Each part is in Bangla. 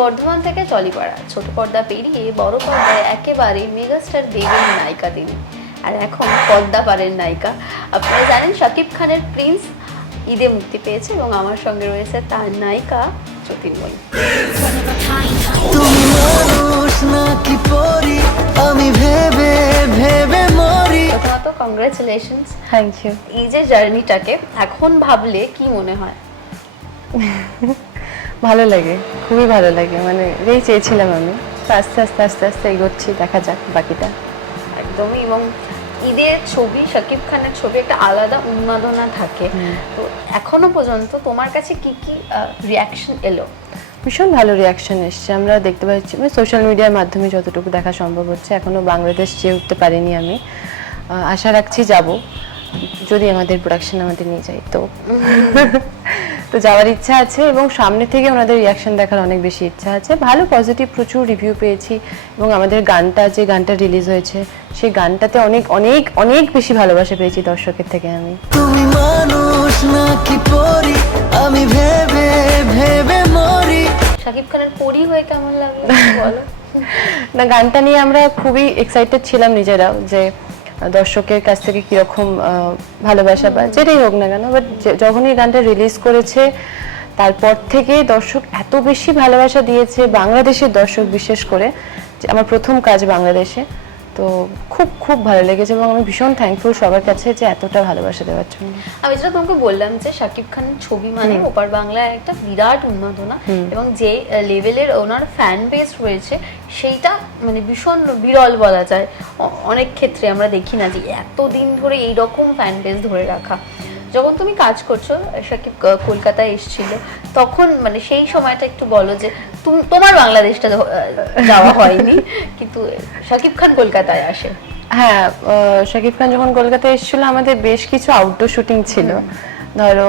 বর্ধমান থেকে টলিপাড়া, ছোট পর্দা পেরিয়ে বড় পর্দায় একেবারে মেগাস্টার দেবের নায়িকা তিনি। আর এখন পর্দা পারের নায়িকা। আপনারা জানেন শাকিব খানের প্রিন্স ঈদে মুক্তি পেয়েছে এবং আমার সঙ্গে রয়েছে তার নায়িকা জ্যোতির্ময়ী। তুমি মানুষ নাকি পরি, আমি ভেবে ভেবে মরি। প্রথমত কংগ্রাচুলেশনস, থ্যাংক ইউ। এই যে জার্নিটাকে এখন ভাবলে কি মনে হয়? ভালো লাগে, খুবই ভালো লাগে, মানে এই চেয়েছিলাম আমি। তো আস্তে আস্তে আস্তে আস্তে এগোচ্ছি, দেখা যাক বাকিটা। একদমই। এবং ঈদের ছবি, শাকিব খানের ছবি একটা আলাদা উন্মাদনা থাকে। তো এখনো পর্যন্ত তোমার কাছে কি কি রিয়াকশন এলো? ভীষণ ভালো রিয়াকশন এসছে, আমরা দেখতে পাচ্ছি সোশ্যাল মিডিয়ার মাধ্যমে যতটুকু দেখা সম্ভব হচ্ছে। এখনো বাংলাদেশ যেয়ে উঠতে পারিনি আমি, আশা রাখছি যাব, যদি আমাদের প্রোডাকশন আমাদের নিয়ে যায় তো তো যাওয়ার ইচ্ছা আছে এবং সামনে থেকে ওনাদের রিয়াকশন দেখার অনেক বেশি ইচ্ছা আছে। ভালো পজিটিভ প্রচুর রিভিউ পেয়েছি এবং আমাদের গানটা, যে গানটা রিলিজ হয়েছে সেই গানটাতে অনেক অনেক অনেক বেশি ভালোবাসা পেয়েছি দর্শকের থেকে আমি। তুমি মানুষ নাকি পরি, আমি ভেবে ভেবে মরি। শাকিব খানের পরি হয়ে কেমন লাগলো বলো? না, গানটা নিয়ে আমরা খুবই এক্সাইটেড ছিলাম নিজেরাও, যে দর্শকের কাছ থেকে কিরকম ভালোবাসা বা যেটাই হোক না কেন, বাট যখনই গানটা রিলিজ করেছে তারপর থেকে দর্শক এত বেশি ভালোবাসা দিয়েছে, বাংলাদেশের দর্শক বিশেষ করে, যে আমার প্রথম কাজ বাংলাদেশে, তো খুব খুব ভালো লেগেছে এবং আমি ভীষণ থ্যাঙ্কফুল সবার কাছে যে এতটা ভালোবাসা দেওয়ার জন্য। আমি যেটা তোমাকে বললাম যে শাকিব খানের ছবি মানে ওপার বাংলায় একটা বিরাট উন্মাদনা, এবং যে লেভেলের ওনার ফ্যান বেস রয়েছে সেইটা মানে ভীষণ বিরল বলা যায়। অনেক ক্ষেত্রে আমরা দেখি না যে এতদিন ধরে এইরকম ফ্যান বেস ধরে রাখা। যখন তুমি কাজ করছো, শাকিব কলকাতায় এসেছিল, তখন মানে সেই সময়টা একটু বলো যে তোমার বাংলাদেশটা যাওয়া হয়নি কিন্তু শাকিব খান কলকাতায় আসে। হ্যাঁ, শাকিব খান যখন কলকাতায় এসেছিল আমাদের বেশ কিছু আউটডোর শুটিং ছিল। ধরো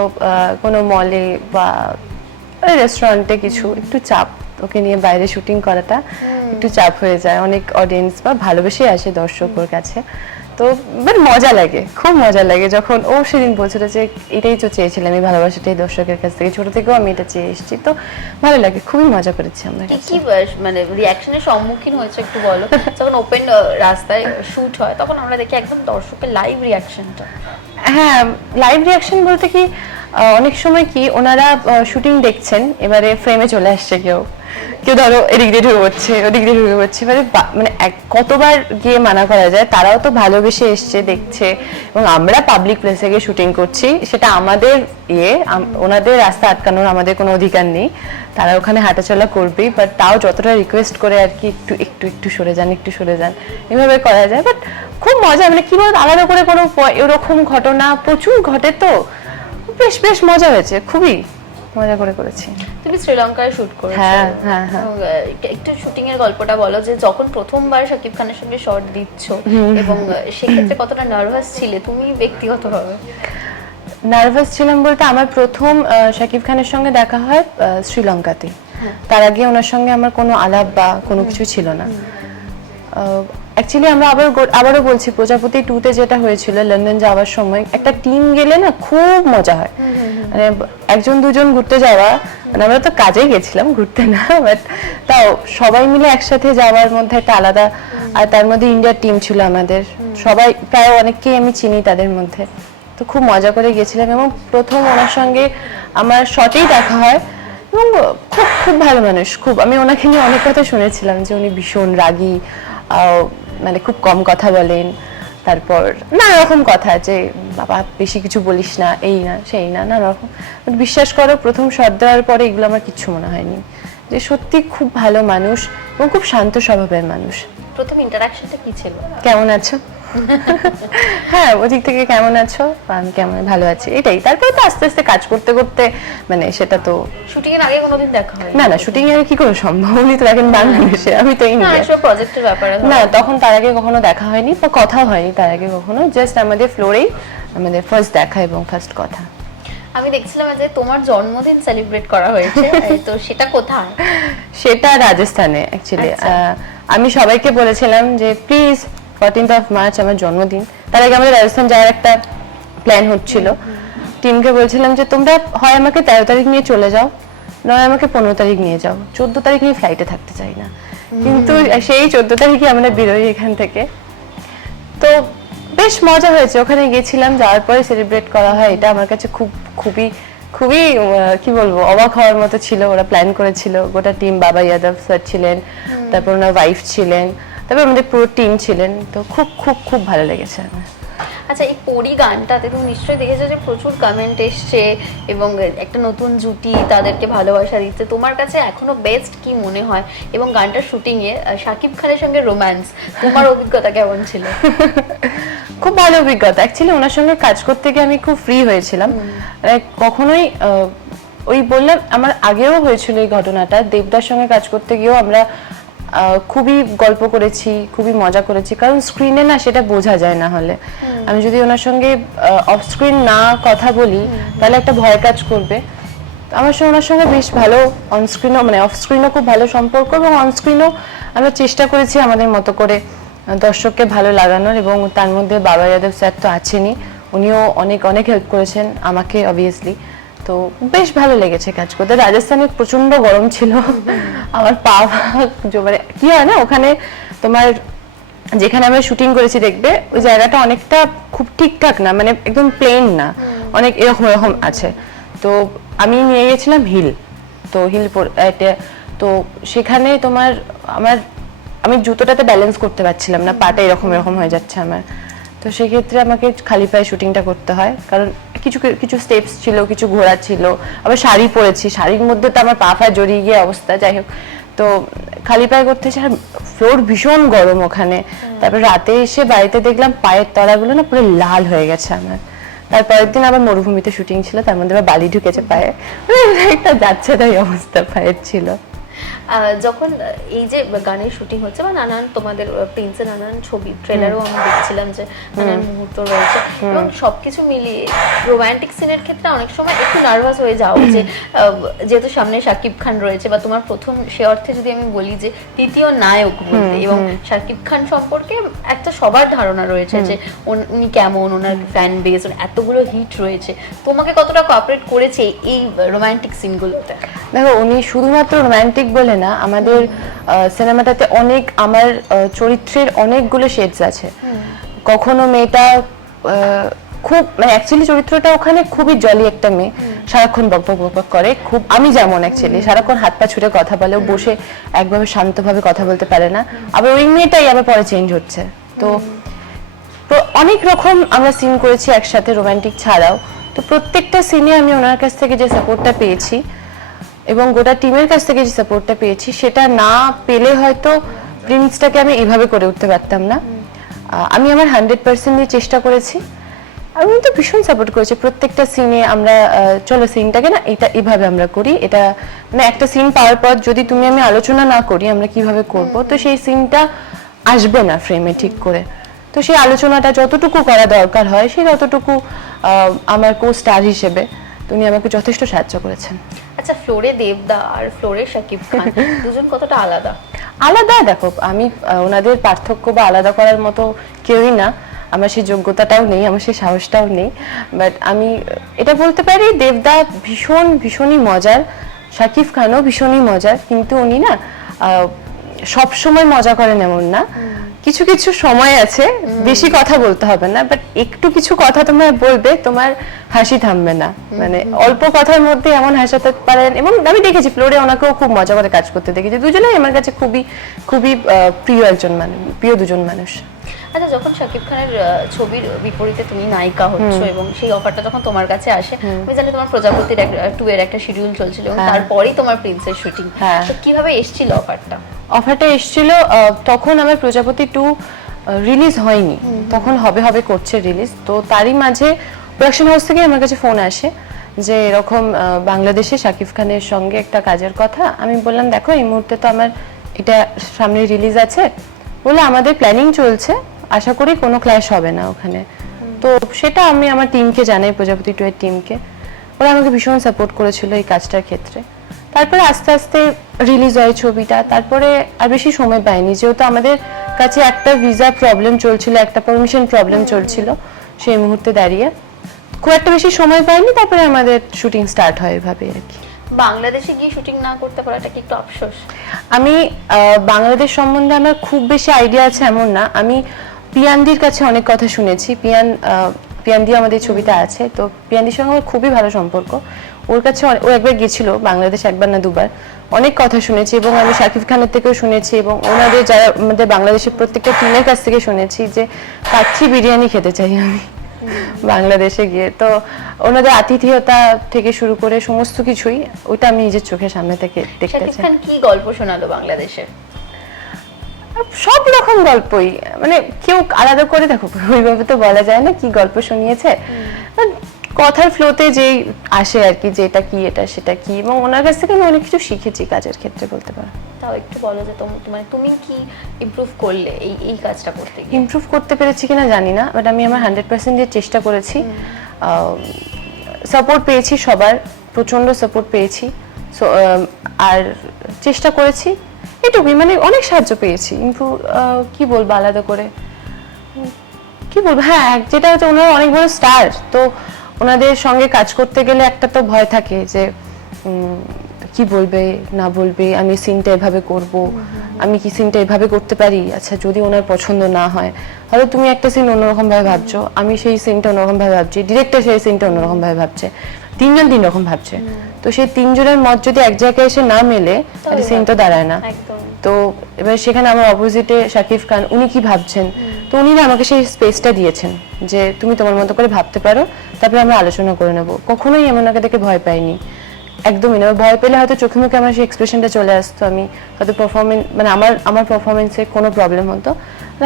কোনো মলে বা রেস্টুরেন্টে কিছু একটু চাপ, ওকে নিয়ে বাইরে শুটিং করাটা একটু চাপ হয়ে যায়, অনেক অডিয়েন্স বা ভালোবেসে আসে দর্শক ওর কাছে। তো বেশ মজা লাগে, খুব মজা লাগে যখন ও সেদিন বলছিল যে এটাই তো চেয়েছিলাম, এই ভালোবাসাটাই দর্শকের কাছ থেকে, ছোট থেকেও আমি এটা চেয়ে এসেছি। তো ভালো লাগে, খুবই মজা করেছি আমরা। কি মানে রিয়াকশনের সম্মুখীন হয়েছে একটু বলো? যখন ওপেন রাস্তায় শুট হয় তখন আমরা দেখি একদম দর্শকের লাইভ রিয়াকশনটা। হ্যাঁ, লাইভ রিয়াকশন বলতে কি, অনেক সময় কি ওনারা শুটিং দেখছেন, এবারে ফ্রেমে চলে আসছে কেউ কেউ ধরো এদিক দিয়ে ঢুকে পড়ছে, ওদিক দিয়ে ঢুকে পড়ছে, এবারে মানে কতবার গিয়ে মানা করা যায়, তারাও তো ভালোবেসে এসছে, দেখছে। এবং আমরা পাবলিক প্লেসে গিয়ে শুটিং করছি, সেটা আমাদের ওনাদের রাস্তা আটকানোর আমাদের কোনো অধিকার নেই, তারা ওখানে হাঁটাচলা করবেই, বাট তাও যতটা রিকোয়েস্ট করে আর কি, একটু একটু একটু সরে যান, একটু সরে যান, এভাবে করা যায়। বাট খুব মজা, মানে কি বলতো, আলাদা করে কোনো এরকম ঘটনা প্রচুর ঘটে, তো বেশ বেশ মজা হয়েছে, খুবই মজা করে করেছি। তুমি শ্রীলঙ্কায় শুট করেছো। হ্যাঁ হ্যাঁ হ্যাঁ। একটু শুটিং এর গল্পটা বলো, যে যখন প্রথমবার শাকিব খানের সঙ্গে শট দিচ্ছ এবং সেক্ষেত্রে কতটা নার্ভাস ছিলে তুমি ব্যক্তিগতভাবে? নার্ভাস ছিলাম বলতে, আমার প্রথম শাকিব খানের সঙ্গে দেখা হয় শ্রীলঙ্কাতে। তার আগে ওনার সঙ্গে আমার কোনো আলাপ বা কোনো কিছু ছিল না। অ্যাকচুয়ালি আমরা আবারও বলছি, প্রজাপতি 2-তে যেটা হয়েছিল লন্ডন যাওয়ার সময়, একটা টিম গেলে না খুব মজা হয়। মানে একজন দুজন ঘুরতে যাওয়া, মানে আমরা তো কাজেই গেছিলাম, ঘুরতে না, বাট তাও সবাই মিলে একসাথে যাওয়ার মধ্যে একটা আলাদা। আর তার মধ্যে ইন্ডিয়ার টিম ছিল আমাদের, সবাই প্রায় অনেককেই আমি চিনি তাদের মধ্যে, তো খুব মজা করে গেছিলাম। এবং প্রথম ওনার সঙ্গে আমার শটেই দেখা হয় এবং খুব খুব ভালো মানুষ, খুব। আমি ওনাকে নিয়ে অনেক কথা শুনেছিলাম যে উনি ভীষণ রাগী, মানে খুব কম কথা বলেন, তারপর নানা রকম কথা, যে বাবা বেশি কিছু বলিস না, এই না সেই না, নানা রকম। বিশ্বাস করো, প্রথম শট দেওয়ার পরে এগুলো আমার কিচ্ছু মনে হয়নি, যে সত্যি খুব ভালো মানুষ এবং খুব শান্ত স্বভাবের মানুষ। প্রথম ইন্টারাকশনটা কি ছিল? কেমন আছো? হ্যাঁ, ওদিক থেকে কেমন আছো, আমি কেমন ভালো আছি, এটাই। তারপরে তো আস্তে আস্তে কাজ করতে করতে, মানে সেটা তো শুটিং এর আগে কোনোদিন দেখা হয় না। না, শুটিং এর কি করে সম্ভব, উনি তো দেখেন বাংলাদেশে, আমি তো ইন্ডিয়া। সব প্রজেক্টের ব্যাপারে না, তখন তার আগে কখনো দেখা হয়নি বা কথা হয়নি তার আগে কখনো, জাস্ট আমাদের ফ্লোরেই আমাদের ফার্স্ট দেখা এবং ফার্স্ট কথা। আমি দেখছিলাম যে তোমার জন্মদিন সেলিব্রেট করা হয়েছে, তো সেটা কোথায়? সেটা রাজস্থানে অ্যাকচুয়ালি। আমি সবাইকে বলেছিলাম যে প্লিজ 14th মার্চ আমার জন্মদিন, তার আগে আমাদের রাজস্থান যাওয়ার একটা প্ল্যান হচ্ছিল। টিমকে বলছিলাম যে তোমরা হয় আমাকে 13 তারিখ নিয়ে চলে যাও, নয় আমাকে 15 তারিখ নিয়ে যাও, 14 তারিখ নিয়ে ফ্লাইটে থাকতে চাই না। কিন্তু সেই 14 তারিখে আমরা বেরোই এখান থেকে। তো বেশ মজা হয়েছে, ওখানে গেছিলাম, যাওয়ার পরে সেলিব্রেট করা হয়, এটা আমার কাছে খুবই খুবই কি বলবো, অবাক হওয়ার মতো ছিল। ওরা প্ল্যান করেছিল, গোটা টিম, বাবা যাদব স্যার ছিলেন, তারপর ওনার ওয়াইফ ছিলেন, তারপর আমাদের পুরো টিম ছিলেন। তো খুব ভালো লেগেছে আমার। আচ্ছা, এই পরি গানটাতে তুমি নিশ্চয়ই দেখেছো যে প্রচুর কমেন্ট এসছে এবং একটা নতুন জুটি তাদেরকে ভালোবাসা দিচ্ছে। তোমার কাছে এখনো বেস্ট কি মনে হয়? এবং গানটার শুটিং এ শাকিব খানের সঙ্গে রোম্যান্স, তোমার অভিজ্ঞতা কেমন ছিল? খুব ভালো অভিজ্ঞতা। অ্যাকচুয়ালি ওনার সঙ্গে কাজ করতে গিয়ে আমি খুব ফ্রি হয়েছিলাম। কখনোই ওই বললাম, আমার আগেও হয়েছিল এই ঘটনাটা, দেবদার সঙ্গে কাজ করতে গিয়েও আমরা খুবই গল্প করেছি, খুবই মজা করেছি, কারণ স্ক্রিনে না সেটা বোঝা যায় না হলে। আমি যদি ওনার সঙ্গে অফ স্ক্রিন না কথা বলি তাহলে একটা ভয় কাজ করবে। আমার সঙ্গে ওনার সঙ্গে বেশ ভালো অন স্ক্রিনও, মানে অফ স্ক্রিনও খুব ভালো সম্পর্ক, এবং অন স্ক্রিনও আমরা চেষ্টা করেছি আমাদের মতো করে দর্শককে ভালো লাগানোর। এবং তার মধ্যে বাবা যাদব স্যার তো আছেনই, উনিও অনেক হেল্প করেছেন আমাকে অবভিয়াসলি। তো বেশ ভালো লেগেছে কাজ করতে। রাজস্থানে প্রচন্ড গরম ছিল, আমার পা মানে কি হয় না, ওখানে তোমার যেখানে আমরা শুটিং করেছি দেখবে ওই জায়গাটা অনেকটা খুব ঠিকঠাক না, মানে একদম প্লেন না, অনেক এরকম আছে। তো আমি নিয়ে গেছিলাম হিল, তো হিল তো সেখানে তোমার আমি জুতোটাতে ব্যালেন্স করতে পারছিলাম না, পাটা এরকম হয়ে যাচ্ছে আমার। তো সেক্ষেত্রে আমাকে খালি পায়ে শুটিংটা করতে হয়, কারণ কিছু স্টেপস ছিল, কিছু ঘোরা ছিল, আবার শাড়ি পরেছি, শাড়ির মধ্যে তো আমার পা ফা জড়িয়ে গিয়ে অবস্থা, যাই হোক। তো খালি পায়ে করতে হচ্ছে, আর ফ্লোর ভীষণ গরম ওখানে। তারপর রাতে এসে বাড়িতে দেখলাম পায়ের তলাগুলো না পুরো লাল হয়ে গেছে আমার। তারপরের দিন আবার মরুভূমিতে শুটিং ছিল, তার মধ্যে আবার বালি ঢুকেছে পায়ে, একটা যাচ্ছে তাই অবস্থা পায়ের ছিল। যখন এই যে গানের শুটিং হচ্ছে বা নানান তোমাদের প্রিন্সের নানান ছবি ট্রেলারও আমি দেখছিলাম যে নানান মুহূর্ত রয়েছে, এবং সবকিছু মিলিয়ে রোমান্টিক সিনের ক্ষেত্রে অনেক সময় একটু নার্ভাস হয়ে যাও যে যেহেতু সামনে শাকিব খান রয়েছে, বা তোমার প্রথম, সে অর্থে যদি আমি বলি যে দ্বিতীয় নায়ক বলতে, এবং শাকিব খান সম্পর্কে একটা সবার ধারণা রয়েছে যে উনি কেমন, ওনার ফ্যান বেস, এতগুলো হিট রয়েছে, তোমাকে কতটা কোঅপারেট করেছে এই রোমান্টিক সিনগুলোতে? দেখো, উনি শুধুমাত্র রোমান্টিক বলে না, আমাদের সিনেমাটাতে আমার চরিত্রের অনেকগুলো শেডস আছে। কখনো মেয়েটা খুব, মানে অ্যাকচুয়ালি চরিত্রটা ওখানে খুবই জলি একটা মেয়ে, সারাক্ষণ বকবক করে, খুব আমি যেমন অ্যাকচুয়ালি সারাক্ষণ হাত পা ছুটে কথা বলে, বসে একভাবে শান্তভাবে কথা বলতে পারে না, আবার ওই মেয়েটাই আবার পরে চেঞ্জ হচ্ছে। তো অনেক রকম আমরা সিন করেছি একসাথে, রোমান্টিক ছাড়াও। তো প্রত্যেকটা সিনে আমি ওনার কাছ থেকে যে সাপোর্টটা পেয়েছি এবং গোটা টিমের কাছ থেকে যে সাপোর্টটা পেয়েছি, সেটা না পেলে হয়তো প্রিন্সটাকে আমি এইভাবে করে উঠতে পারতাম না। আমি আমার 100% দিয়ে চেষ্টা করেছি, আমি তো ভীষণ সাপোর্ট করেছি প্রত্যেকটা সিনে। আমরা চলো সিনটাকে না এটা এইভাবে আমরা করি, এটা মানে একটা সিন পাওয়ার পর যদি আমি আলোচনা না করি আমরা কিভাবে করব, তো সেই সিনটা আসবে না ফ্রেমে ঠিক করে। তো সেই আলোচনাটা যতটুকু করা দরকার হয় সেই ততটুকু আমার কো স্টার হিসেবে তুমি আমাকে যথেষ্ট সাহায্য করেছেন। আচ্ছা, ফ্লোরে দেবদা আর ফ্লোরে শাকিব খান দুজন কতটা আলাদা? আলাদা, দেখো আমি ওনাদের পার্থক্য বা আলাদা করার মতো কেউই না, আমার সেই যোগ্যতাটাও নেই, আমার সেই সাহসটাও নেই। বাট আমি এটা বলতে পারি, দেবদা ভীষণই মজার, শাকিব খানও ভীষণই মজার, কিন্তু উনি না সব সময় মজা করেন এমন না, কিছু সময় আছে বেশি কথা বলতে হবে না, বাট একটু কিছু কথা তোমার বলবে, তোমার হাসি থামবে না, মানে অল্প কথার মধ্যে এমন হাসাতে পারেন। এবং আমি দেখেছি ফ্লোরে ওনাকেও খুব মজা করে কাজ করতে দেখেছি, দুজনেই আমার কাছে খুবই প্রিয় দুজন মানুষ। আচ্ছা, যখন শাকিব খানের ছবির বিপরীতে তুমি নায়িকা হচ্ছ এবং সেই অফারটা যখন তোমার কাছে আসে, আমি জানি তোমার প্রজাপতির 2 এর একটা শিডিউল চলছিল এবং তারপরেই তোমার প্রিন্সের শুটিং, তো কিভাবে এসেছিল অফারটা? অফারটা এসেছিল তখন আমার প্রজাপতি 2 রিলিজ হয়নি, তখন হবে করছে রিলিজ। তো তারই মাঝে প্রোডাকশন হাউস থেকে আমার কাছে ফোন আসে যে এরকম বাংলাদেশে শাকিব খানের সঙ্গে একটা কাজের কথা। আমি বললাম দেখো এই মুহূর্তে তো আমার এটা সামনে রিলিজ আছে, বলে আমাদের প্ল্যানিং চলছে, আশা করি কোনো ক্ল্যাশ হবে না ওখানে। তো সেটা আমি আমার টিমকে জানাই, প্রজাপতি 2 এর টিমকে, ওরা আমাকে ভীষণ সাপোর্ট করেছিল এই কাজটার ক্ষেত্রে। তারপরে আস্তে আস্তে রিলিজ হয় ছবিটা, তারপরে আর বেশি সময় পাইনি, যেহেতু আমাদের কাছে একটা ভিসা প্রবলেম চলছিল, একটা পারমিশন প্রবলেম চলছিল, সেই মুহূর্তে দাঁড়িয়ে খুব একটা বেশি সময় পাইনি। তারপরে আমাদের শুটিং স্টার্ট হয় এভাবে আর কি। বাংলাদেশে গিয়ে শুটিং না করতে পারাটা কি একটু আফসোস? আমি বাংলাদেশ সম্বন্ধে আমার খুব বেশি আইডিয়া আছে এমন না। আমি পিয়ানদির কাছে অনেক কথা শুনেছি। পিয়ানদি আমাদের ছবিতে আছে, তো পিয়ানদির সঙ্গে আমার খুবই ভালো সম্পর্ক। ওর কাছে ও একবার গেছিল বাংলাদেশ, একবার না দুবার। অনেক কথা শুনেছি এবং আমি শাকিব খানের থেকেও শুনেছি এবং ওনাদের যারা আমাদের বাংলাদেশের প্রত্যেকটা টিমের কাছ থেকে শুনেছি যে কাচ্চি বিরিয়ানি খেতে চাই আমি বাংলাদেশে গিয়ে। তো ওনাদের আতিথেয়তা থেকে শুরু করে সমস্ত কিছুই ওইটা আমি নিজের চোখের সামনে থেকে দেখতে শাকিব চাই। খান কি গল্প শোনালো বাংলাদেশে? সব রকম গল্পই, মানে কেউ আলাদা করে দেখো ওইভাবে তো বলা যায় না কি গল্প শুনিয়েছে। কথার ফ্লোতে যেই আসে আর কি, যে এটা কি এটা সেটা কি, এবং ওনার কাছ থেকে আমি অনেক কিছু শিখেছি কাজের ক্ষেত্রে বলতে পারো। তাও একটু বলো যে তুমি কি ইমপ্রুভ করলে এই কাজটা করতে গিয়ে? ইমপ্রুভ করতে পেরেছি কিনা জানি না, বাট আমি আমার 100% দিয়ে চেষ্টা করেছি। সাপোর্ট পেয়েছি সবার, প্রচন্ড সাপোর্ট পেয়েছি। আর চেষ্টা করেছি এটুকুই, মানে অনেক সাহায্য পেয়েছি। ইমপ্রুভ কি বলবো আলাদা করে, কি বলবো, হ্যাঁ যেটা হচ্ছে ওনারা অনেক বড় স্টার, তো ওনাদের সঙ্গে কাজ করতে গেলে একটা তো ভয় থাকে যে কি বলবে না বলবে, আমি সিনটা এভাবে করব, আমি কি সিনটা এভাবে করতে পারি, আচ্ছা যদি ওনার পছন্দ না হয়, হয়তো তুমি একটা সিন অন্যরকম ভাবে ভাবছো, আমি সেই সিনটা অন্যরকম ভাবে ভাবছি, ডিরেক্টর সেই সিনটা অন্যরকম ভাবে ভাবছে, তিনজন তিন রকম ভাবছে, তো সেই তিনজনের মত যদি এক জায়গায় এসে না মেলে তাহলে সিনটা দাঁড়ায় না। তো এবার সেখানে আমার অপোজিটে শাকিব খান, উনি কি ভাবছেন, তো উনি না আমাকে সেই স্পেসটা দিয়েছেন যে তুমি তোমার মতো করে ভাবতে পারো, তারপরে আমরা আলোচনা করে নেব। কখনোই আমি ওনাকে দেখে ভয় পাইনি, একদমই না। ভয় পেলে হয়তো চোখে মুখে আমার সেই এক্সপ্রেশনটা চলে আসতো, আমি হয়তো পারফরমেন্স মানে আমার পারফরমেন্সে কোনো প্রবলেম হতো,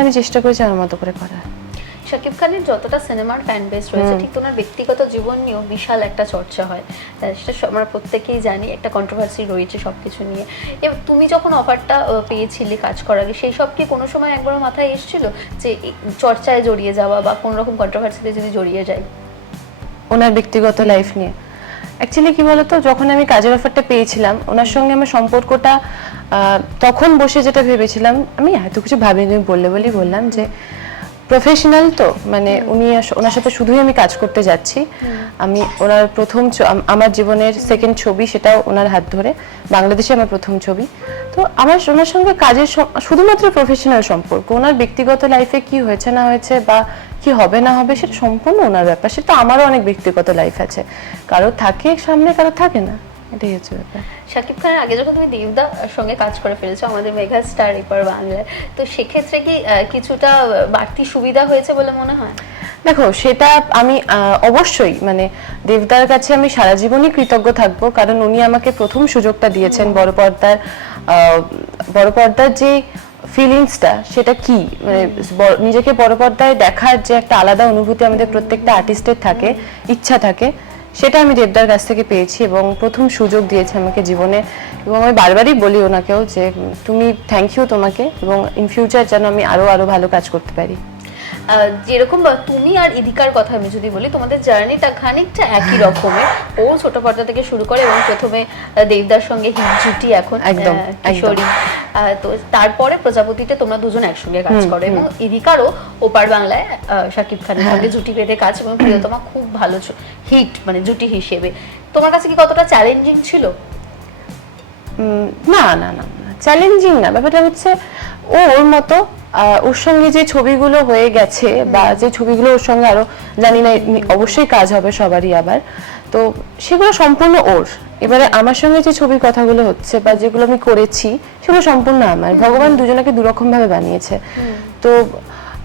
আমি চেষ্টা করেছি আমার মতো করে করার। শাকিব খানের যতটা সিনেমার ফ্যান বেস রয়েছে, ঠিক ওনার ব্যক্তিগত জীবন নিয়েও বিশাল একটা চর্চা হয়, সেটা আমরা প্রত্যেকেই জানি। একটা কন্ট্রোভার্সি রয়েছে সবকিছু নিয়ে। এবার তুমি যখন অফারটা পেয়েছিলে কাজ করার আগে, সেই সব কি কোনো সময় একবারও মাথায় এসেছিল যে চর্চায় জড়িয়ে যাওয়া বা কোনো রকম কন্ট্রোভার্সিতে যদি জড়িয়ে যায় ওনার ব্যক্তিগত লাইফ নিয়ে? অ্যাকচুয়ালি কি বলতো, যখন আমি কাজের অফারটা পেয়েছিলাম ওনার সঙ্গে আমার সম্পর্কটা, তখন বসে যেটা ভেবেছিলাম, আমি এত কিছু ভাবিনি, তুমি বললে বলেই বললাম যে প্রফেশনাল, তো মানে ওনার সাথে শুধুই আমি কাজ করতে যাচ্ছি। আমি ওনার প্রথম আমার জীবনের সেকেন্ড ছবি, সেটাও ওনার হাত ধরে, বাংলাদেশে আমার প্রথম ছবি। তো আমার ওনার সঙ্গে কাজের শুধুমাত্র প্রফেশনাল সম্পর্ক, ওনার ব্যক্তিগত লাইফে কি হয়েছে না হয়েছে বা কি হবে না হবে সেটা সম্পূর্ণ ওনার ব্যাপার। সেটা আমারও অনেক ব্যক্তিগত লাইফ আছে, কারো থাকে সামনে, কারো থাকে না, এটাই হচ্ছে ব্যাপার। শাকিব খানের আগে যখন তুমি দেবদার সঙ্গে কাজ করে ফেলেছো, আমাদের মেগা স্টার এপার বাংলায়, তো সেক্ষেত্রে কি কিছুটা বাড়তি সুবিধা হয়েছে বলে মনে হয়? দেখো সেটা আমি অবশ্যই, মানে দেবদার কাছে আমি সারা জীবনই কৃতজ্ঞ থাকবো, কারণ উনি আমাকে প্রথম সুযোগটা দিয়েছেন বড় পর্দার যে ফিলিংসটা, সেটা কি মানে নিজেকে বড় পর্দায় দেখার যে একটা আলাদা অনুভূতি আমাদের প্রত্যেকটা আর্টিস্টের থাকে, ইচ্ছা থাকে, সেটা আমি দেবদার কাছ থেকে পেয়েছি এবং প্রথম সুযোগ দিয়েছে আমাকে জীবনে। এবং আমি বারবারই বলি ওনাকেও যে তুমি থ্যাংক ইউ তোমাকে, এবং ইন ফিউচার যেন আমি আরো ভালো কাজ করতে পারি। যেরকম তুমি আর ইদিকার কথা আমি যদি বলি, তোমাদের জার্নিটা খানিকটা একই রকমের। ও ছোট পর্দা থেকে শুরু করে এবং প্রথমে দেবদার সঙ্গে হিট জুটি, এখন একদম কিশোরী, তো তারপরে প্রজাপতিতে তোমরা দুজন একসঙ্গে কাজ করো, এবং ইদিকারও ওপার বাংলায় শাকিব খানের সঙ্গে জুটি বেঁধে কাজ, এবং প্রিয়তমা খুব ভালো হিট মানে জুটি হিসেবে। তোমার কাছে কি কতটা চ্যালেঞ্জিং ছিল? না না না, চ্যালেঞ্জিং না, ব্যাপারটা হচ্ছে ওর মতো, ওর সঙ্গে যে ছবিগুলো হয়ে গেছে বা যে ছবিগুলো ওর সঙ্গে আরো জানি না অবশ্যই কাজ হবে সবারই আবার, তো সেগুলো সম্পূর্ণ ওর। এবারে আমার সঙ্গে যে ছবির কথাগুলো হচ্ছে বা যেগুলো আমি করেছি সেগুলো সম্পূর্ণ আমার। ভগবান দুজনকে দুরকম ভাবে বানিয়েছে। তো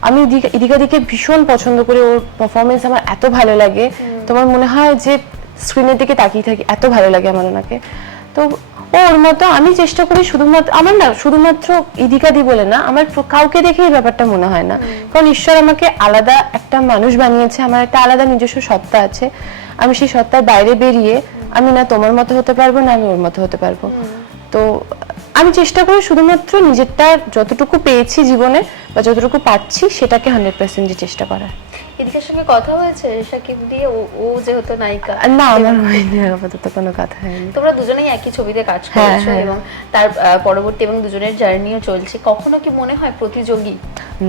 আমি ইদিকাদিকে ভীষণ পছন্দ করি, ওর পারফরমেন্স আমার এত ভালো লাগে, তোমার মনে হয় যে স্ক্রিনের দিকে তাকিয়ে থাকি, এত ভালো লাগে আমার ওনাকে। তো ওর মতো আমি চেষ্টা করি শুধুমাত্র, আমার না শুধুমাত্র ইদিকাদি বলে না, আমার কাউকে দেখে এই ব্যাপারটা মনে হয় না, কারণ ঈশ্বর আমাকে আলাদা একটা মানুষ বানিয়েছে, আমার একটা আলাদা নিজস্ব সত্তা আছে, আমি সেই সত্তার বাইরে বেরিয়ে আমি না তোমার মতো হতে পারবো না আমি ওর মতো হতে পারবো। তো আমি চেষ্টা করি শুধুমাত্র নিজেরটা যতটুকু পেয়েছি জীবনে বা যতটুকু পাচ্ছি সেটাকে 100% চেষ্টা করার। ইদিকার সঙ্গে কথা হয়েছে শাকিব দিয়ে, ও যেহেতু নায়িকা? না, আমার হয়নি, আপাতত কোনো কথা হয়নি। তোমরা দুজনেই একই ছবিতে কাজ করেছো এবং তার পরবর্তী এবং দুজনের জার্নিও চলছে, কখনো কি মনে হয় প্রতিযোগী?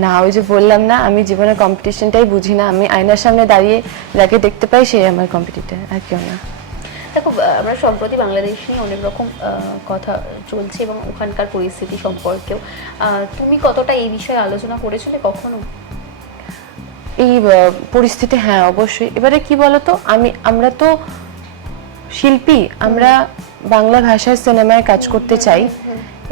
না, ওই যে বললাম না, আমি জীবনের কম্পিটিশনটাই বুঝি না, আমি আয়নার সামনে দাঁড়িয়ে যাকে দেখতে পাই সেই আমার কম্পিটিটর, আর কেউ না। দেখো আমরা সম্প্রতি বাংলাদেশ নিয়ে অনেক রকম কথা চলছে এবং ওখানকার পরিস্থিতি সম্পর্কেও তুমি কতটা এই বিষয়ে আলোচনা করেছিলে কখনো? এই পরিস্থিতি, হ্যাঁ অবশ্যই। এবারে কি বলতো, আমরা তো শিল্পী, আমরা বাংলা ভাষার সিনেমায় কাজ করতে চাই।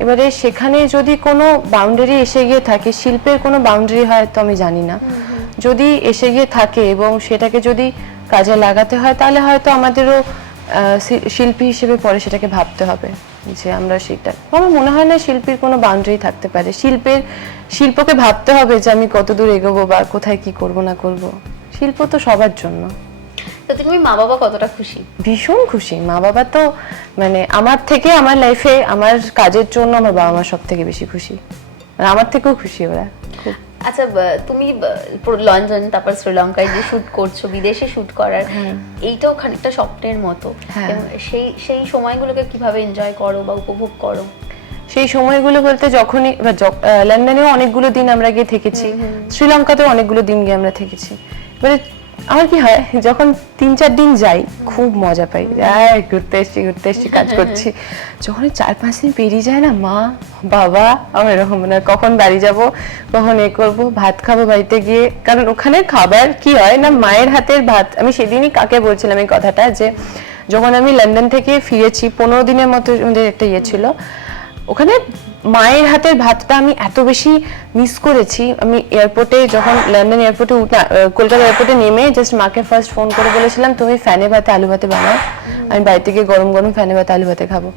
এবারে সেখানে যদি কোনো বাউন্ডারি এসে গিয়ে থাকে, শিল্পের কোনো বাউন্ডারি হয় তো আমি জানি না, যদি এসে গিয়ে থাকে এবং সেটাকে যদি কাজে লাগাতে হয় তাহলে হয়তো আমাদেরও শিল্পী হিসেবে পরে সেটাকে ভাবতে হবে যে আমরা সেটা, আমার মনে হয় না শিল্পীর কোনো বাউন্ডারি থাকতে পারে। শিল্পকে ভাবতে হবে যে আমি কত দূর এগোবো বা কোথায় কি করব না করব। শিল্প তো সবার জন্য। তো তুমি মা বাবা কতটা খুশি? ভীষণ খুশি। মা বাবা তো মানে আমার থেকে, আমার লাইফে আমার কাজের জন্য আমার বাবা মা সব থেকে বেশি খুশি, মানে আমার থেকেও খুশি ওরা খুব। আচ্ছা, তুমি লন্ডন তারপর শ্রীলঙ্কায় যে শুট করছো, বিদেশে শুট করার, এইটাও খানিকটা স্বপ্নের মতো। সেই সময়গুলোকে কিভাবে এনজয় করো বা উপভোগ করো? সেই সময়গুলো বলতে যখনই লন্ডনেও অনেকগুলো দিন আমরা গিয়ে থেকেছি, শ্রীলঙ্কাতেও অনেকগুলো দিন গিয়ে আমরা থেকেছি। এবারে আমার কি হয়, যখন 3-4 দিন যাই খুব মজা পাই, ঘুরতে এসছি কাজ করছি। যখন 4-5 দিন পেরিয়ে যায় না, মা বাবা আমার এরকম মানে কখন বাড়ি যাব, কখন এ করবো, ভাত খাবো বাড়িতে গিয়ে। কারণ ওখানে খাবার কি হয় না, মায়ের হাতের ভাত। আমি সেদিনই কাকে বলছিলাম এই কথাটা, যে যখন আমি লন্ডন থেকে ফিরেছি 15 দিনের মতো আমাদের একটা ইয়ে ছিল, ওখানে মায়ের হাতের ভাতটা আমি এত বেশি মিস করেছি। আমি এয়ারপোর্টে যখন লন্ডন এয়ারপোর্টে কলকাতা এয়ারপোর্টে নেমে জাস্ট মাকে ফার্স্ট ফোন করে বলেছিলাম তুমি ফ্যানে ভাতে আলু ভাতে বানাও, আমি বাড়িতে গিয়ে গরম গরম ফ্যানে ভাতে আলু ভাতে খাবো।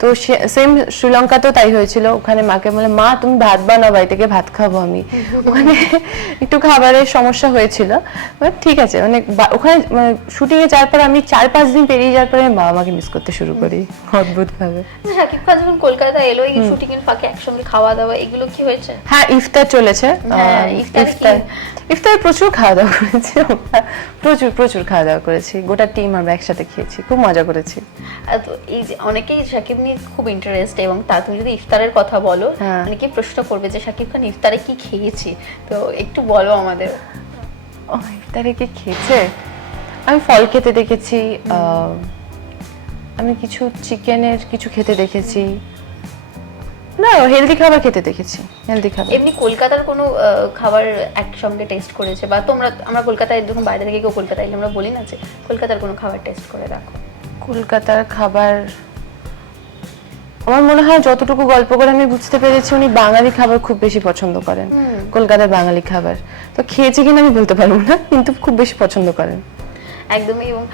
তো সেম শ্রীলঙ্কাতেও তাই হয়েছিল। ওখানে মাকে বলে মা তুমি ভাত বানাও, বাড়ি থেকে ভাত খাবো আমি। ওখানে একটু খাবারের সমস্যা হয়েছিল, ঠিক আছে। মানে ওখানে শুটিং এ যাওয়ার পর আমি 4-5 দিন পেরিয়ে যাওয়ার পরে বাবা মাকে মিস করতে শুরু করি অদ্ভুত ভাবে। শাকিব খান যখন কলকাতা এলো, এই শুটিং এর ফাঁকে একসঙ্গে খাওয়া দাওয়া এগুলো কি হয়েছে? হ্যাঁ, ইফতার চলেছে। ইফতারে প্রচুর খাওয়া দাওয়া করেছি, প্রচুর খাওয়া দাওয়া করেছি। গোটা টিম আমরা একসাথে খেয়েছি, খুব মজা করেছি। তো এই যে অনেকেই শাকিব নিয়ে খুব ইন্টারেস্ট, এবং তা তুমি যদি ইফতারের কথা বলো, অনেকে প্রশ্ন করবে যে শাকিব খান ইফতারে কি খেয়েছি, তো একটু বলো আমাদের। ইফতারে কি খেয়েছে, আমি ফল খেতে দেখেছি, আমি কিছু চিকেনের কিছু খেতে দেখেছি, না হেলদি খাবার খেতে দেখেছি, হেলদি খাবার। এমনি কলকাতার কোনো খাবার একসঙ্গে টেস্ট করেছে, বা আমরা কলকাতায় যখন বাইরে থেকে কেউ কলকাতায় এলে আমরা বলি না যে কলকাতার কোনো খাবার টেস্ট করে রাখো? কলকাতার খাবার আমার মনে হয় যতটুকু গল্প করে আমি বুঝতে পেরেছি উনি বাঙালি খাবার খুব বেশি পছন্দ করেন, কলকাতার বাঙালি খাবার। তো খেয়েছি কিনা আমি বলতে পারবো না, কিন্তু খুব বেশি পছন্দ করেন। একদমই। এবং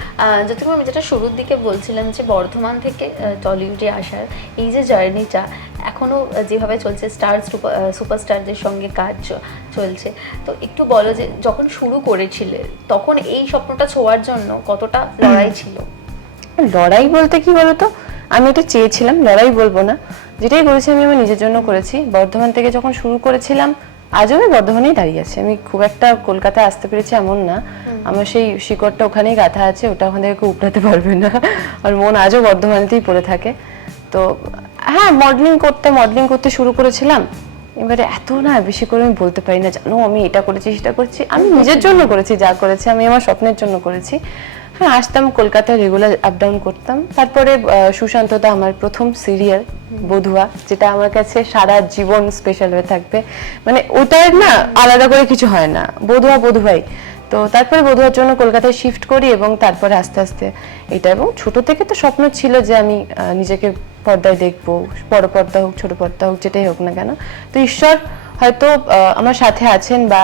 যতটুকু আমি যেটা শুরুর দিকে বলছিলাম যে বর্ধমান থেকে টলিউডে আসার এই যে জার্নিটা এখনো যেভাবে চলছে, সুপারস্টারদের সঙ্গে কাজ চলছে, তো একটু বলো যে যখন শুরু করেছিলে তখন এই স্বপ্নটা ছোঁয়ার জন্য কতটা লড়াই ছিল? লড়াই বলতে কি বলতো, আমি এটা চেয়েছিলাম, লড়াই বলবো না, যেটাই করেছি আমি আমার নিজের জন্য করেছি। বর্ধমান থেকে যখন শুরু করেছিলাম, আজও আমি বর্ধমানেই দাঁড়িয়ে আছি, আমি খুব একটা কলকাতায় আসতে পেরেছি এমন না। আমার সেই শিকড়টা ওখানেই গাঁথা আছে, ওটা ওখান থেকে কেউ উপড়াতে পারবে না, আর মন আজও বর্ধমানেতেই পড়ে থাকে। তো হ্যাঁ, মডেলিং করতে শুরু করেছিলাম। এবারে এত না বেশি করে আমি বলতে পারি না, জানো আমি এটা করেছি সেটা করেছি, আমি নিজের জন্য করেছি, যা করেছি আমি আমার স্বপ্নের জন্য করেছি। হ্যাঁ, আসতাম কলকাতায়, রেগুলার আপ ডাউন করতাম। তারপরে সুশান্তদা আমার প্রথম সিরিয়াল বধুয়া, যেটা আমার কাছে সারা জীবন স্পেশাল হয়ে থাকবে, মানে ওটার না আলাদা করে কিছু হয় না, বধুয়াই। তো তারপরে বধুয়ার জন্য কলকাতায় শিফট করি, এবং তারপরে আস্তে আস্তে এটা, এবং ছোট থেকে তো স্বপ্ন ছিল যে আমি নিজেকে পর্দায় দেখবো, বড় পর্দা হোক ছোট পর্দা হোক যেটাই হোক না কেন। তো ঈশ্বর হয়তো আমার সাথে আছেন, বা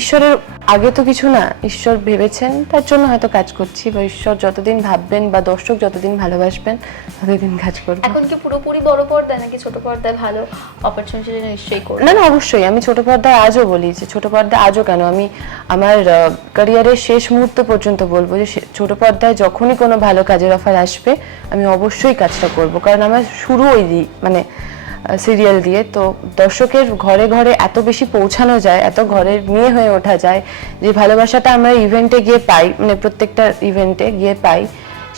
ঈশ্বরের আগে তো কিছু না, ঈশ্বর ভেবেছেন তার জন্য হয়তো কাজ করছি, বা ঈশ্বর যতদিন ভাববেন বা দর্শক যতদিন ভালোবাসবেন ততদিন কাজ করব। এখন কি পুরোপুরি বড় পর্দায় নাকি ছোট পর্দায় ভালো অপরচুনিটি নিশ্চয়ই করবে? না, অবশ্যই। আমি ছোট পর্দায় আজও বলি যে ছোট পর্দায় আজও কেন, আমি আমার ক্যারিয়ারের শেষ মুহূর্ত পর্যন্ত বলবো যে ছোট পর্দায় যখনই কোনো ভালো কাজের অফার আসবে আমি অবশ্যই কাজটা করব। কারণ আমার শুরু ওই মানে সিরিয়াল দিয়ে, তো দর্শকের ঘরে ঘরে এত বেশি পৌঁছানো যায়, এত ঘরের মেয়ে হয়ে ওঠা যায়, যে ভালোবাসাটা আমরা ইভেন্টে গিয়ে পাই, মানে প্রত্যেকটা ইভেন্টে গিয়ে পাই,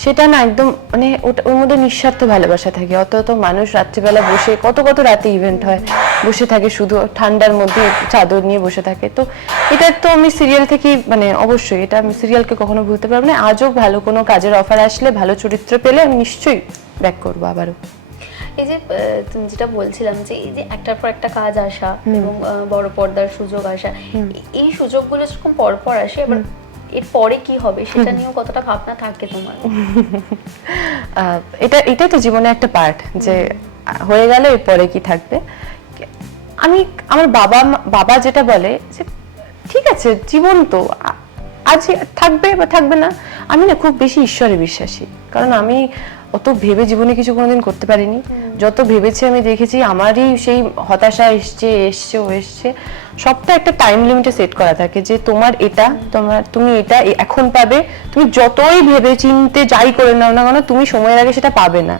সেটা না একদম মানে ওর মধ্যে নিঃস্বার্থ ভালোবাসা থাকে। অত মানুষ রাত্রিবেলা বসে কত রাতে ইভেন্ট হয়, বসে থাকে শুধু ঠান্ডার মধ্যে চাদর নিয়ে বসে থাকে। তো এটা তো আমি সিরিয়াল থেকে মানে অবশ্যই এটা আমি সিরিয়ালকে কখনো ভুলতে পারবো না। আজও ভালো কোনো কাজের অফার আসলে, ভালো চরিত্র পেলে আমি নিশ্চয়ই ব্যাক করবো আবারও। এই যে তুমি যেটা বলছিলাম যে এই যে একটার পর একটা কাজ আসা এবং বড় পর্দার সুযোগ আসা, এই সুযোগগুলো যখন পরপর আসে এবার এর পরে কি হবে সেটা নিয়েও কতটা ভাবনা থাকে তোমার? এটা তো জীবনে একটা পার্ট, যে হয়ে গেলে এরপরে কি থাকবে। আমি আমার বাবা যেটা বলে যে ঠিক আছে জীবন তো আজ থাকবে বা থাকবে না। আমি না খুব বেশি ঈশ্বরে বিশ্বাসী, কারণ আমি অত ভেবে জীবনে কিছু কোনোদিন করতে পারিনি। যত ভেবেছি আমি দেখেছি আমারই সেই হতাশা এসছে। সবটা একটা টাইম লিমিটে সেট করা থাকে যে তোমার এটা তুমি এটা এখন পাবে, তুমি যতই ভেবে চিনতে যাই করে নাও না কেন তুমি সময়ের আগে সেটা পাবে না।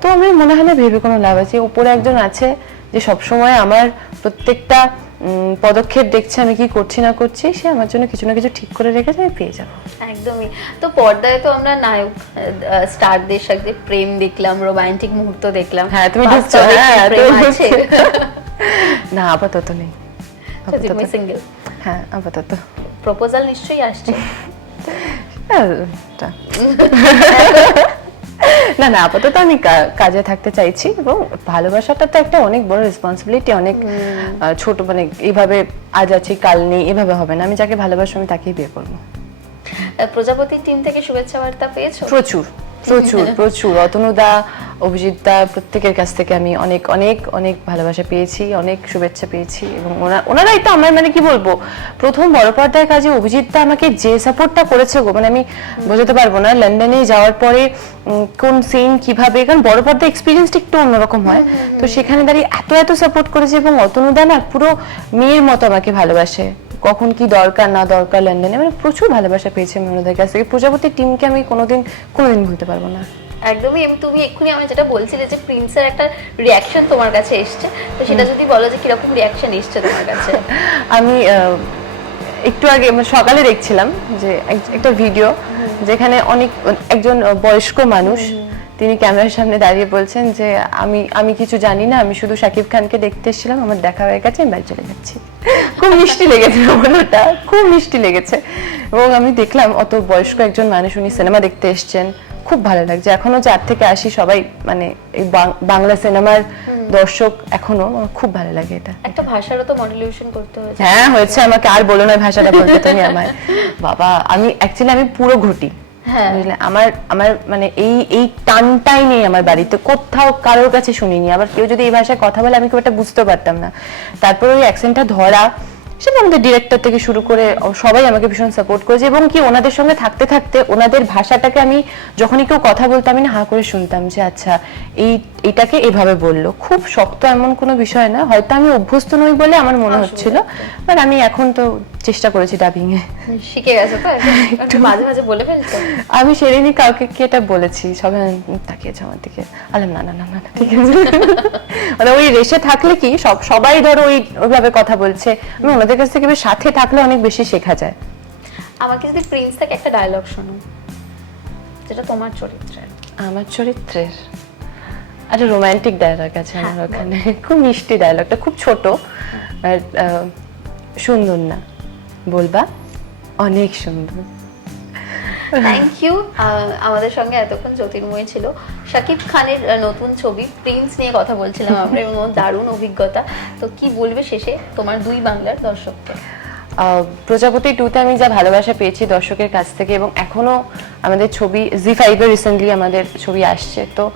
তো আমি মনে হয় না ভেবে কোনো লাভ আছে। উপরে একজন আছে যে সবসময় আমার প্রত্যেকটা পদক্ষেপ দেখছে আমি কি করছি না করছি, সে আমার জন্য কিছু না কিছু ঠিক করে রেখেছে, আমি পেয়ে যাবো। একদমই। তো পর্দায় তো আমরা নায়ক স্টারদের সাথে প্রেম দেখলাম, রোমান্টিক মুহূর্ত দেখলাম। হ্যাঁ তুমি ঢুকছো, হ্যাঁ তুমি ঢুকছো। না আপাতত নেই, তুমি সিঙ্গেল? হ্যাঁ আপাতত। প্রপোজাল নিশ্চয়ই আসছে? না না আপাতত আমি কাজে থাকতে চাইছি, এবং ভালোবাসাটা তো একটা অনেক বড় রেসপন্সিবিলিটি, অনেক ছোট, মানে এইভাবে আজ আছি কাল নেই এভাবে হবে না। আমি যাকে ভালোবাসি আমি তাকেই বিয়ে করবো। প্রজাপতি টিম থেকে শুভেচ্ছা বার্তা পেয়েছো? প্রচুর প্রচুর প্রচুর। অতনুদা, অভিজিৎদা, প্রত্যেকের কাছ থেকে আমি অনেক অনেক অনেক ভালোবাসা পেয়েছি, অনেক শুভেচ্ছা পেয়েছি। এবং ওনারাই তো আমার মানে কি বলবো, প্রথম বড় পর্দার কাজে অভিজিৎদা আমাকে যে সাপোর্টটা করেছে গো, মানে আমি বোঝাতে পারবো না। লন্ডনে যাওয়ার পরে কোন সিন কিভাবে, কারণ বড় পর্দা এক্সপিরিয়েন্সটা একটু অন্যরকম হয়, তো সেখানে দাঁড়িয়ে এত সাপোর্ট করেছে। এবং অতনুদা না পুরো মেয়ের মতো আমাকে ভালোবাসে, কখন কি দরকার না দরকার লন্ডনে, মানে প্রচুর ভালোবাসা পেয়েছি আমি ওনাদের কাছ থেকে। প্রজাপতির টিমকে আমি কোনোদিন ভুলতে পারবো না। একদমই। তুমি এক্ষুনি আমি যেটা বলছিলে যে প্রিন্সের একটা রিয়াকশন তোমার কাছে এসছে, তো সেটা যদি বলো যে কিরকম রিয়াকশন এসছে তোমার কাছে। আমি একটু আগে সকালে দেখছিলাম যে একটা ভিডিও, যেখানে একজন বয়স্ক মানুষ তিনি ক্যামেরার সামনে দাঁড়িয়ে বলছেন যে আমি কিছু জানি না, আমি শুধু শাকিব খানকে দেখতে এসেছিলাম, আমার দেখা হয়ে গেছে, আমি বাড়ি চলে যাচ্ছি। খুব মিষ্টি লেগেছে ওটা, খুব মিষ্টি লেগেছে। এবং আমি দেখলাম অত বয়স্ক একজন মানুষ, উনি সিনেমা দেখতে এসছেন, খুব ভালো লাগছে। এখনো 4 থেকে 80 সবাই মানে এই বাংলা সিনেমার দর্শক, এখনো খুব ভালো লাগে। এটা একটা ভাষারও তো মডুলেশন করতে হয়েছে। হ্যাঁ হয়েছে, আমাকে আর বলো না ভাষাটা বলতে তুমি আমায়। বাবা আমি পুরো ঘটি, বুঝলে। আমার মানে এই টানটাই নেই আমার বাড়িতে, কোথাও কারোর কাছে শুনিনি। আবার কেউ যদি এই ভাষায় কথা বলে আমি খুব একটা বুঝতে পারতাম না। তারপর ওই অ্যাকসেন্টটা ধরা, সেটা আমাদের ডিরেক্টর থেকে শুরু করে সবাই আমাকে ভীষণ সাপোর্ট করেছে। এবং কি ওনাদের সঙ্গে থাকতে থাকতে ওনাদের ভাষাটাকে আমি যখনই কেউ কথা বলতাম আমি না হা করে শুনতাম যে আচ্ছা এইটাকে এভাবে বললো। খুব শক্ত এমন কোনো বিষয় না, হয়তো আমি অভ্যস্ত নই বলে আমার মনে হচ্ছিল, বাট আমি এখন তো চেষ্টা করেছি ডাবিং এ। শিখে গেছো তো, একটু মাঝে মাঝে বলে ফেলছো? আমি সেদিনই কাউকে কি এটা বলেছি, সবাই তাকিয়েছে আমার দিকে, আলাম না না না না ঠিক আছে। মানে ওই রেশে থাকলে কি সবাই ধরো ওইভাবে কথা বলছে, আমি ওনাদের কাছ থেকে সাথে থাকলে অনেক বেশি শেখা যায়। আমাকে যদি প্রিন্স থেকে একটা ডায়লগ শোনো যেটা তোমার চরিত্রের। আমার চরিত্রের একটা রোমান্টিক ডায়লগ আছে আমার ওখানে, খুব মিষ্টি ডায়লগটা, খুব ছোট আর সুন্দর না, বলবা অনেক সুন্দর। Thank you. আমাদের সঙ্গে এতক্ষণ জ্যোতির্ময় ছিল। শাকিব খানের নতুন ছবি প্রিন্স নিয়ে কথা বলছিলাম আমরা, এবং দারুণ অভিজ্ঞতা। তো কি বলবে শেষে তোমার দুই বাংলার দর্শককে? প্রজাপতি 2-তে আমি যা ভালোবাসা পেয়েছি দর্শকের কাছ থেকে, এবং এখনো আমাদের ছবি জি5 এ রিসেন্টলি আমাদের ছবি আসছে, তো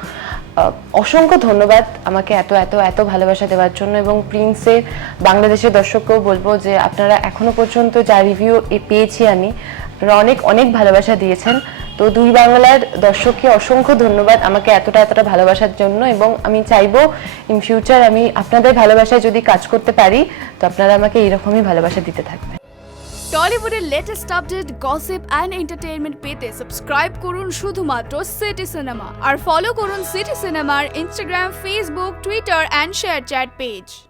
অসংখ্য ধন্যবাদ আমাকে এত এত এত ভালোবাসা দেওয়ার জন্য। এবং প্রিন্সের বাংলাদেশের দর্শককেও বলবো যে আপনারা এখনো পর্যন্ত যা রিভিউ পেয়েছি আমি, আপনারা অনেক অনেক ভালোবাসা দিয়েছেন। তো দুই বাংলার দর্শককে অসংখ্য ধন্যবাদ আমাকে এতটা ভালোবাসার জন্য। এবং আমি চাইবো ইন ফিউচার আমি আপনাদের ভালোবাসায় যদি কাজ করতে পারি, তো আপনারা আমাকে এইরকমই ভালোবাসা দিতে থাকবেন। টলিউডের latest update, gossip and entertainment পেতে সাবস্ক্রাইব করুন শুধুমাত্র সিটি সিনেমা, আর ফলো করুন সিটি সিনেমার Instagram, Facebook, Twitter and ShareChat page.